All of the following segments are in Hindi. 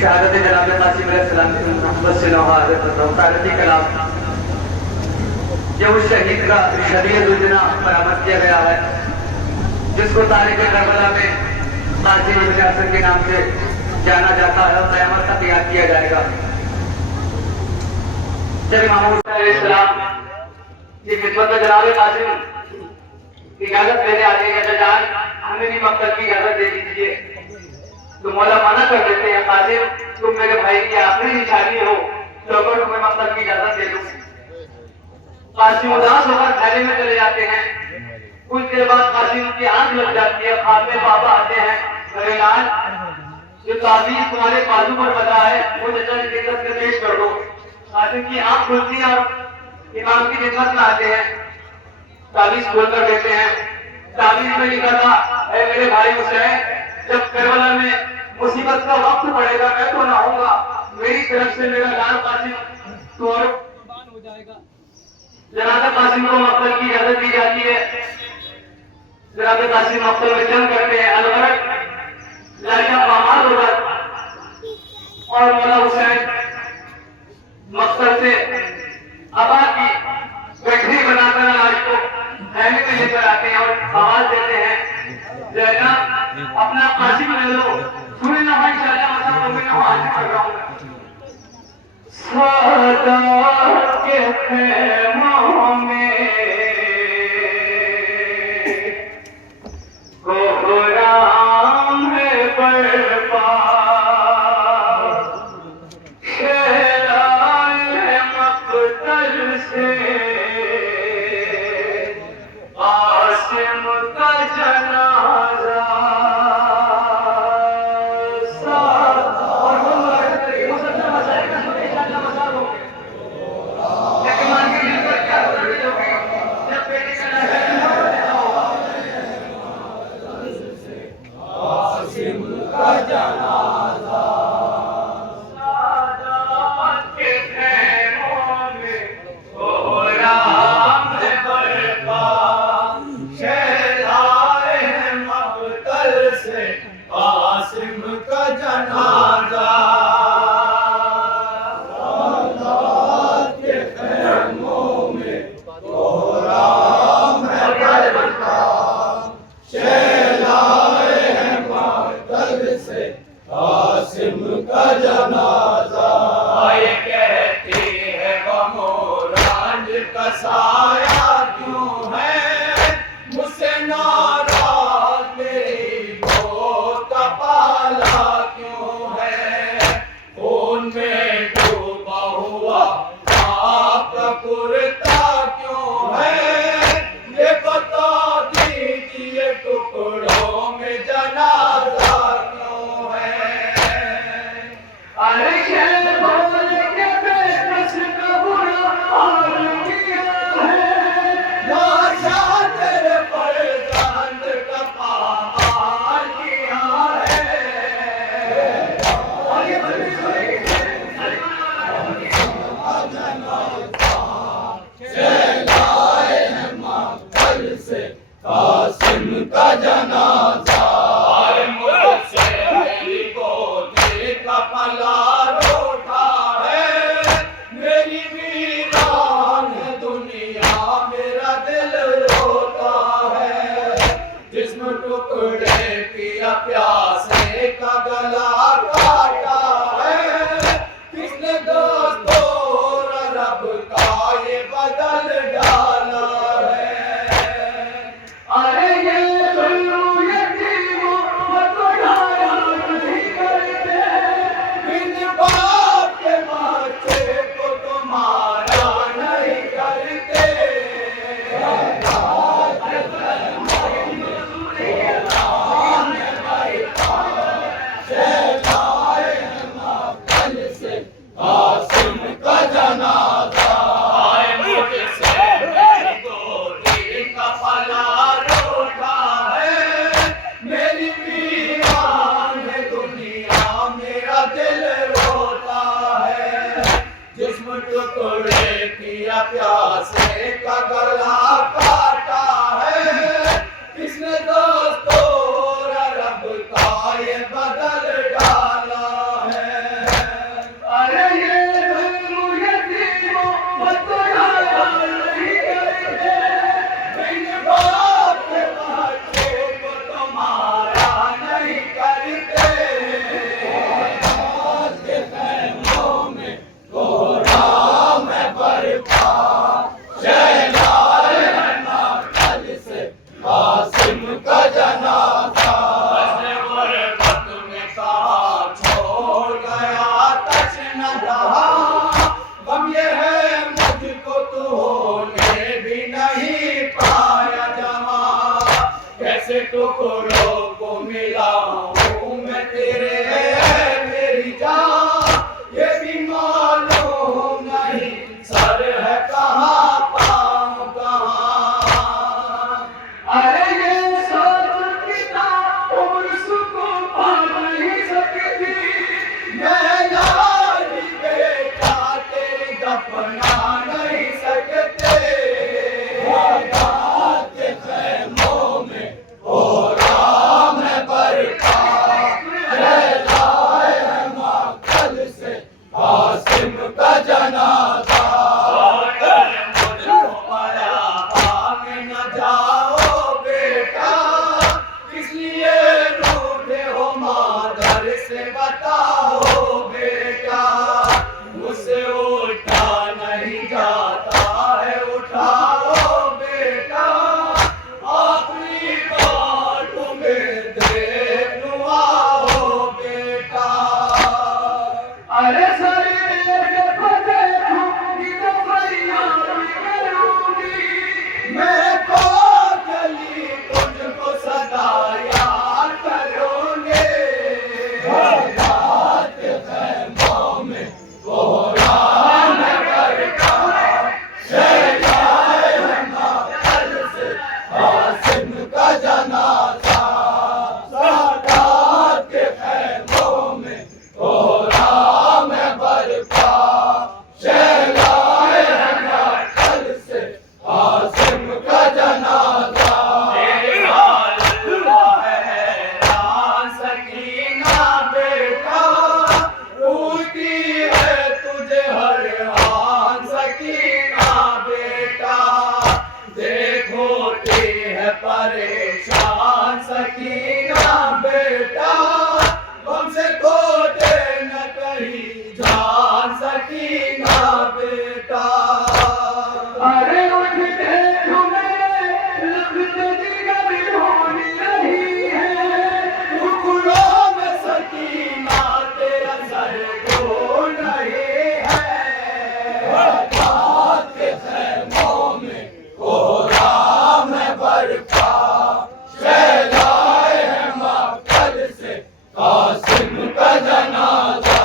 शहादत जनाब कासिम अलैहिस्सलाम की मोहब्बत से नवाज़त कलाम ये उस शहीद का शरीयत उजना बरामद किया गया है जिसको तारीख करबला में कासिम इब्न हसन के नाम से जाना जाता है और क़यामत तक याद किया जाएगा। जब इमाम हुसैन अलैहिस्सलाम की खिदमत में जनाब कासिम इजाजत लेने आते हैं, जान हमें भी मकतल की इजाजत दे दीजिए, तो मौला मना कर देते हैं, कासिम तुम मेरे भाई की आखिरी निशानी हो, तो अगर तुम्हें मकतल की इजाजत दे दूं। कासिम उदास होकर थाने में चले जाते हैं। कुछ देर बाद कासिम की आंख लग जाती है, ख्वाब में बाबा आते हैं, अरे लाल जो ताबीज तुम्हारे बाजू पर बना है वो चचा की खिदमत में पेश कर दो। कासिम की आंख खुलती है और इमाम की खिदमत में आते हैं, ताबीज खोल कर देते हैं। ताबीज में लिखा था, ऐ मेरे भाई हुसैन, जब करबला में मुसीबत का वक्त पड़ेगा मैं तो ना होगा, मेरी तरफ से मेरा लाल कासिम तुम्हारे कुर्बान हो जाएगा। जनाब कासिम को मकतल की इजाजत दी जाती है। जनाब कासिम मकतल में जंग करते हैं, अलगरक लालिया बहाल होकर और मौला हुसैन मकतल से हवा की गठरी बनाकर लाश को खैमे में लेकर आते हैं और आवाज देते हैं, जैनब अपना कासिम ले लो, सुने ना भाई इंशाअल्लाह मतलब तो मैं आज कर रहा हूँ। सादात के खैमों में कोहराम है बरपा, शहराए मक़तल से कासिम का जनाजा। किसने दोस्तों रब का ये बदल कैसे बताओ बेटा, मुझसे उठा नहीं जाता है, उठाओ बेटा, आखिरी बार तुम्हें देख लूं आओ बेटा। अरे शरीर को देखूंगी तो फरियाद करूंगी, मैं को गली तुझको सदा याद करूंगी, रात के खैमों में कोहराम बरका, शहजाए मातल से कासिम का जनाजा, सादात के खैमों में कोहराम बरका, शहजाए मातल से कासिम का जनाजा। हैरान सकीना बेटा, पूछती है तुझे हर हाल सकीना बेटा, देखोती है परेशान सकीना बेटा, हमसे खोटे न कहीं जान सकीना बेटा। अरे उठ देखो मेरे लगते जिगर होने रही है, टुकड़ों में सकीना तेरा सर ढूंढ रही है, रात के खैमों में कोहराम बरपा, शहजाए है मातल से कासिम का जनाजा।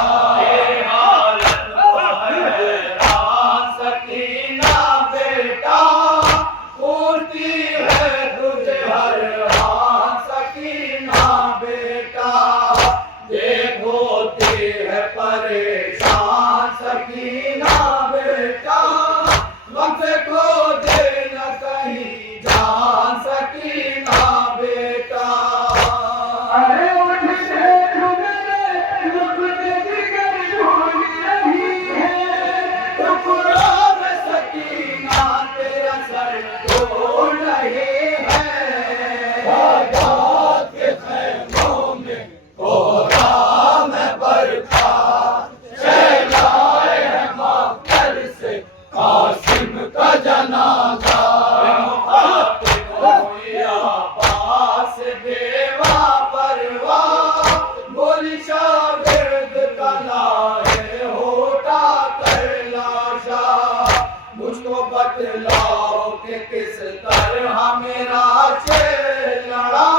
सकीना बेटा, पूछती है तुझे हर हाल सकीना बेटा, देखोती है परेशान सकीना बेटा, हमसे खोजे न कहीं जान सकीना बेटा। अरे उठ देखो मेरे लगते जिगर होने रही है, टुकड़ों में सकीना तेरा सर ढूंढ रही है, रात के खैमों में कोहराम बरपा, शहजाए है मातल से कासिम का जनाजा। पास देवा परवाह, बोली शागिर्द कला है होता कर लाशा, मुझको बतलाओ कि किस तरह मेरा शेर लड़ा,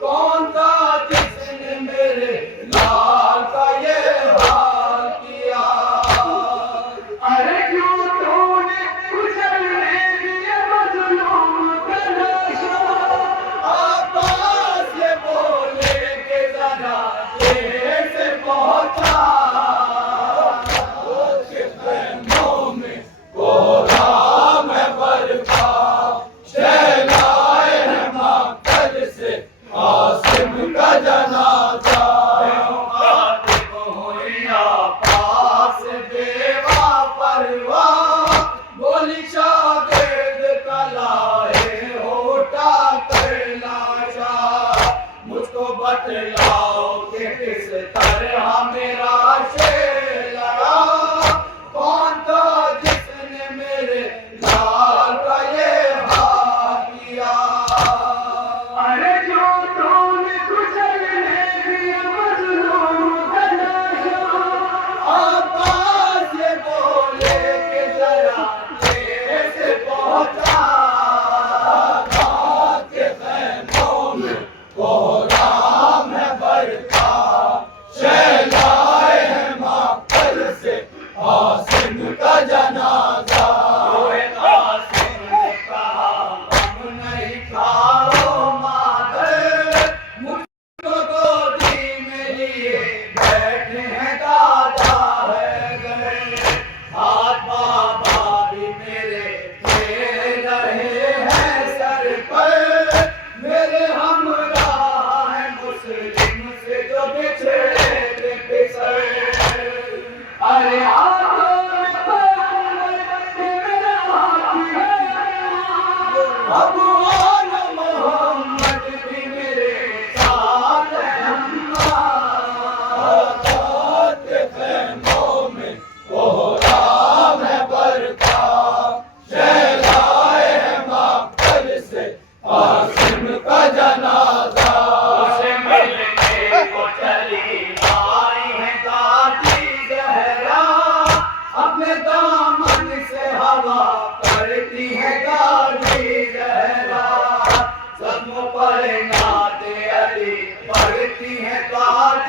कौन था जिसने मेरे लाल का ये हाल किया। अरे क्यों तूने कुचलने दिया मजलूम का लाशा, आवाज ये बोले कि जरा देर से पहुंचा, के खैमों में कोहराम बरपा, शहजाए है मातल से कासिम का जनाजा। पास देवा परवाह, बोली शागिर्द कला है होता कर लाशा, मुझको बतलाओ कि किस तरह मेरा शेर लड़ा, कौन था जिसने मेरे लाल का ये हाल किया। अरे क्यों तूने कुचलने दिया मजलूम का लाशा, आवाज ये बोले कि जरा देर से पहुंचा, रात के खैमों में कोहराम बरपा, शहजाए है माँ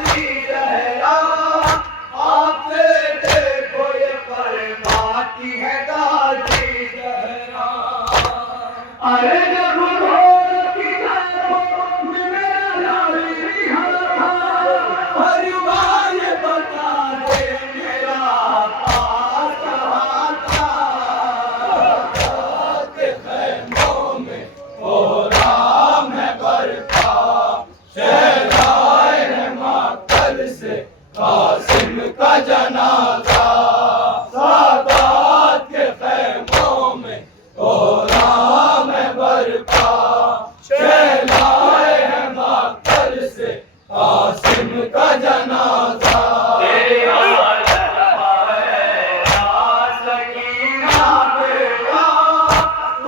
ताजी जहरा, आपसे देखो ये फरमाती है ताजी जहरा। अरे जब घोर की तरफ में मेरा लाली रिहा, हर बार ये बता दे मेरा पास कहाँ था। के खैमों में कोहराम है बरपा, शहनाए है मक्तल से कासिम का जनाजा। सादात के खैमों में कोहराम है बरपा, शहनाए है मक्तल से कासिम का जनाजा। तेरी हालत है सकीना बेटा,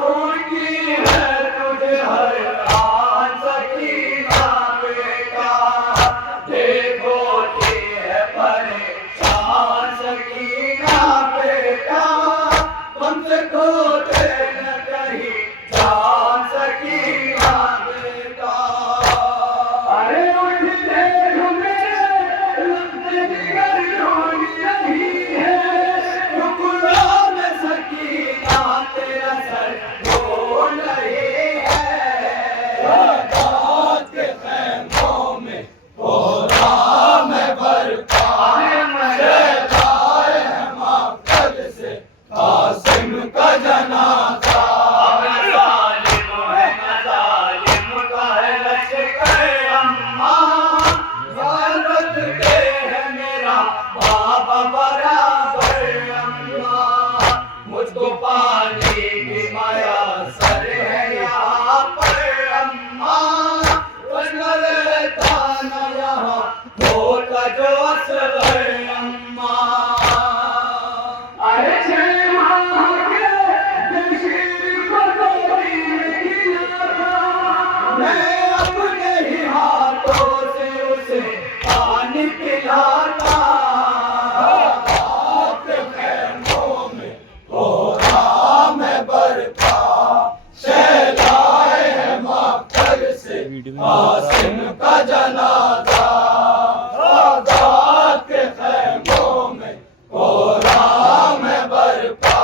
उनकी है तुझे हर आन सकीना बेटा। देखो ये है परेशान सकीना बेटा, हमसे खोटे न कहीं जान सकीना बेटा। अरे उठ देख मेरे लगते जिगर ढूंढ रही है, टुकड़ों में सकीना तेरा सर ढूंढ रही है। सादात के खैमों में कोहराम है बरपा, शहनाए है मक्तल से कासिम का जनाजा। जालिम का है लश्कर अम्मा, ज़रूरत के है मेरा बाबा बराबर अम्मा। मुझको पानी की मयसर है यहाँ पर अम्मा, वरना रहता न यहाँ होता जो असगर अम्मा। अरे 6 माह के जमशीर को कोई नहीं लाता, मैं अपने ही हाथों से उसे पानी पिलाता। आपके खैमों में कोहराम है बरपा, शहनाए है मक्तल से कासिम का जनाजा। सादात के खैमों में कोहराम है बरपा,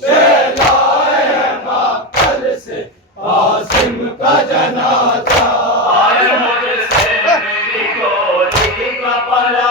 शहनाए है मक्तल से कासिम का जनाजा। मुझसे मेरी गोली का पला